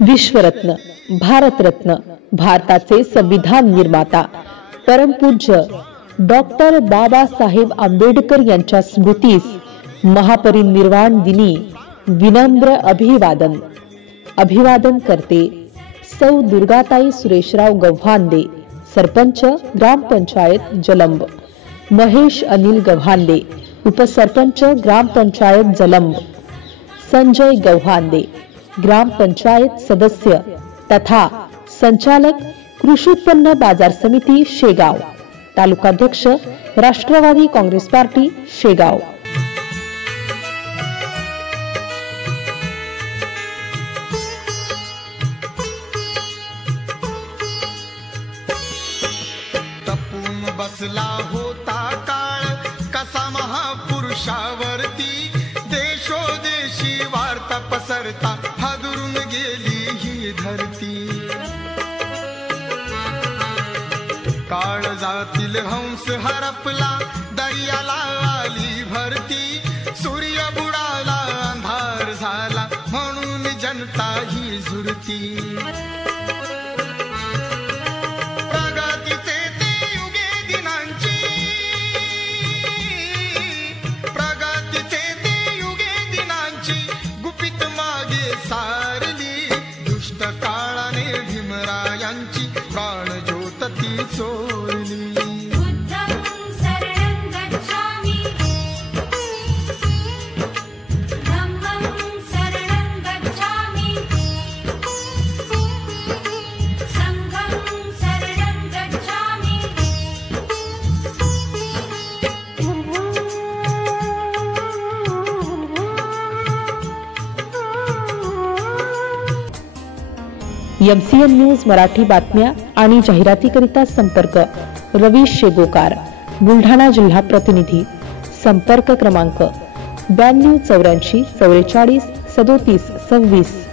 विश्वरत्न, भारतरत्न, भारताचे संविधान निर्माता परमपूज्य डॉक्टर बाबासाहेब आंबेडकर यांच्या स्मृतीस महापरिनिर्वाण दिनी विनम्र अभिवादन. अभिवादन करते सौ दुर्गाताई सुरेशराव गव्हांदे, सरपंच ग्रामपंचायत जलंब, महेश अनिल गव्हांदे, उपसरपंच ग्रामपंचायत जलंब, संजय गव्हांदे, ग्रामपंचायत सदस्य तथा संचालक कृषी उत्पन्न बाजार समिती शेगाव, तालुकाध्यक्ष राष्ट्रवादी काँग्रेस पार्टी शेगाव. तपून बसला होता काळ कसा महापुरुषावरती, देशोदेशी वार्ता पसरता हादरून गेली ही धरती. काळजातील हंस हरपला दर्याला आली भरती, सूर्य बुडाला अंधार झाला म्हणून जनता ही झुरती. प्रगतीचे ते युगे दिनांची, प्रगतीचे ते युगे दिनांची गुपित मागे सारली, दुष्ट काळाने भीमरायांची प्राण ज्योत ती चोरली. MCN न्यूज मराठी बातम्या आणि जाहिरातीकरिता संपर्क रवीश शेगोकार, बुलढाणा जिल्हा प्रतिनिधी. संपर्क क्रमांक 9284 44 37 26.